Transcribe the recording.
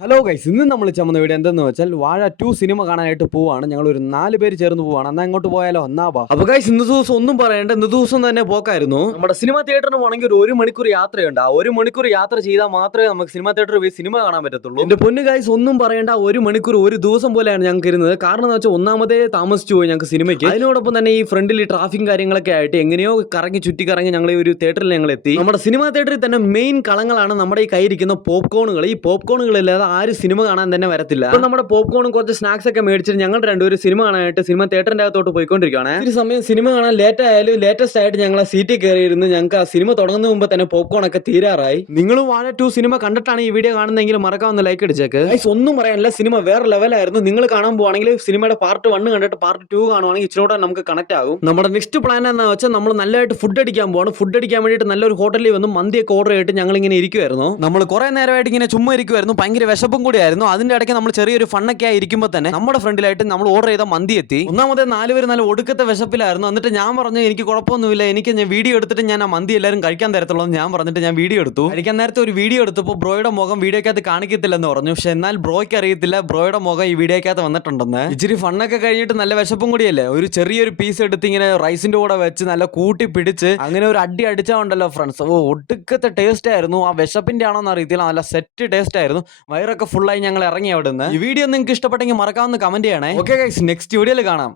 Hello guys, ഇന്ന് നമ്മൾ ചുമന്ന വീഡിയോ എന്തെന്ന് വെച്ചാൽ വാഴ 2 സിനിമ കാണാനായിട്ട് പോവാണ്. ഞങ്ങൾ ഒരു 4 പേര് ചേർന്ന് പോവാണ്. എന്നാൽ അങ്ങോട്ട് പോയാലോ? എന്നാ ബാ. അപ്പോൾ ഗൈസ്, ഇന്ന് ദിവസം ഒന്നും പറയണ്ട, ഇന്ന് ദിവസം തന്നെ പോക്കായിരുന്നു. നമ്മുടെ സിനിമ തിയേറ്ററിന് പോകണമെങ്കിൽ ഒരു 1 മണിക്കൂർ യാത്രയുണ്ട്. ആ 1 മണിക്കൂർ യാത്ര ചെയ്താൽ മാത്രമേ നമുക്ക് സിനിമ തിയേറ്ററിൽ പോയി സിനിമ കാണാൻ പറ്റത്തുള്ളൂ. എന്റെ പൊന്നു ഗൈസ്, ഒന്നും പറയണ്ട, 1 മണിക്കൂർ ഒരു ദിവസം പോലെയാണ് ഞങ്ങൾക്ക് ഇരുന്നത്. കാരണം എന്ന് വെച്ചാൽ ഒന്നാമതേ താമസിച്ചു പോയി ഞങ്ങൾക്ക് സിനിമയ്ക്ക്. അതിനോടൊപ്പം തന്നെ ഈ ഫ്രണ്ടിൽ ട്രാഫിക്കും കാര്യങ്ങളൊക്കെ ആയിട്ട് എങ്ങനെയോ ചുറ്റിക്കറങ്ങി ഞങ്ങൾ ഈ ഒരു തിയേറ്ററിൽ ഞങ്ങൾ എത്തി. നമ്മുടെ സിനിമ തിയേറ്ററിൽ തന്നെ മെയിൻ കളങ്ങളാണ് നമ്മുടെ ഈ കയ്യിരിക്കുന്ന പോപ്കോണുകൾ. ഈ പോപ്കോണുകളില്ലാതെ ആരും സിനിമ കാണാൻ തന്നെ വരത്തില്ല. അപ്പോൾ നമ്മുടെ പോപ്കോണും കുറച്ച് സ്നാക്സ് ഒക്കെ മേടിച്ചിട്ട് ഞങ്ങൾ രണ്ടുപേരും സിനിമ കാണാനായിട്ട് സിനിമ തിയേറ്ററിന്റെ അകത്തോട്ട് പോയിക്കൊണ്ടിരിക്കുകയാണ്. ഈ സമയം സിനിമ കാണാൻ ലേറ്റ് ആയാലും ലേറ്റസ്റ്റ് ആയിട്ട് ഞങ്ങൾ ആ സീറ്റിൽ കയറിയിരുന്ന് ഞങ്ങൾക്ക് ആ സിനിമ തുടങ്ങുന്ന മുമ്പ് തന്നെ പോപ്കോൺ ഒക്കെ തീരാറായി. നിങ്ങളും വാഴ 2 സിനിമ കണ്ടിട്ടാണ് ഈ വീഡിയോ കാണുന്നതെങ്കിൽ മറക്കാവുന്ന ലൈക്ക് അടിച്ചേക്ക്. ഒന്നും പറയാനില്ല, സിനിമ വേറെ ലെവലായിരുന്നു. നിങ്ങൾ കാണാൻ പോവാണെങ്കിൽ സിനിമയുടെ പാർട്ട് 1 കണ്ടിട്ട് പാർട്ട് 2 കാണുവാണെങ്കിൽ ഇച്ചിരി നമുക്ക് കണക്ട് ആകും. നമ്മുടെ നെക്സ്റ്റ് പ്ലാൻ എന്താ വെച്ചാൽ നമ്മൾ നല്ലതായിട്ട് ഫുഡ് അടിക്കാൻ പോകണം. ഫുഡ് അടിക്കാൻ വേണ്ടിയിട്ട് നല്ലൊരു ഹോട്ടലിൽ വന്ന് മന്തിയൊക്കെ ഓർഡർ ചെയ്തിട്ട് ഞങ്ങൾ ഇങ്ങനെ ഇരിക്കുമായിരുന്നു. നമ്മൾ കുറെ നേരമായിട്ട് ഇങ്ങനെ ചുമ്മാ ഇരിക്കുമായിരുന്നു. ഭയങ്കര വിശപ്പും കൂടിയായിരുന്നു. അതിന്റെ ഇടയ്ക്ക് നമ്മൾ ചെറിയൊരു ഫണ്ണൊക്കെ ആയി ഇരിക്കുമ്പോൾ തന്നെ നമ്മുടെ ഫ്രണ്ടിലായിട്ട് നമ്മൾ ഓർഡർ ചെയ്ത മന്തി എത്തി. ഒന്നാമത്തെ 4 പേര് നല്ല ഒടുക്കത്തെ വിശപ്പിലായിരുന്നു. എന്നിട്ട് ഞാൻ പറഞ്ഞു എനിക്ക് കുഴപ്പമൊന്നുമില്ല, എനിക്ക് ഞാൻ വീഡിയോ എടുത്തിട്ട് ഞാൻ ആ മന്തി എല്ലാവരും കഴിക്കാൻ തരത്തുള്ളൂ എന്ന് ഞാൻ പറഞ്ഞിട്ട് ഞാൻ വീഡിയോ എടുത്തു. കഴിക്കാൻ നേരത്തെ ഒരു വീഡിയോ എടുത്തപ്പോൾ ബ്രോയുടെ മുഖം വീഡിയോക്കകത്ത് കാണിക്കത്തില്ലെന്ന് പറഞ്ഞു. പക്ഷെ എന്നാൽ ബ്രോയ്ക്ക് അറിയത്തില്ല ബ്രോയുടെ മുഖം ഈ വീഡിയോക്കകത്ത് വന്നിട്ടുണ്ടെന്ന്. ഇച്ചിരി ഫണ്ണൊക്കെ കഴിഞ്ഞിട്ട് നല്ല വിശപ്പും കൂടിയല്ലേ, ഒരു ചെറിയൊരു പീസ് എടുത്ത് ഇങ്ങനെ റൈസിന്റെ കൂടെ വെച്ച് നല്ല കൂട്ടി പിടിച്ച് അങ്ങനെ ഒരു അടി അടിച്ചാണ്ടല്ലോ ഫ്രണ്ട്സ്. ഒടുക്കത്തെ ടേസ്റ്റ് ആയിരുന്നു. ആ വിശപ്പിന്റെ ആണോന്ന് അറിയത്തില്ല, നല്ല സെറ്റ് ടേസ്റ്റ് ആയിരുന്നു. വയറൊക്കെ ഫുള്ളായി ഞങ്ങൾ ഇറങ്ങി അവിടെ നിന്ന്. ഈ വീഡിയോ നിങ്ങൾക്ക് ഇഷ്ടപ്പെട്ടെങ്കിൽ മറക്കാവുന്ന കമന്റ് ചെയ്യണേ. ഓക്കെ ഗൈസ്, നെക്സ്റ്റ് വീഡിയോയിൽ കാണാം.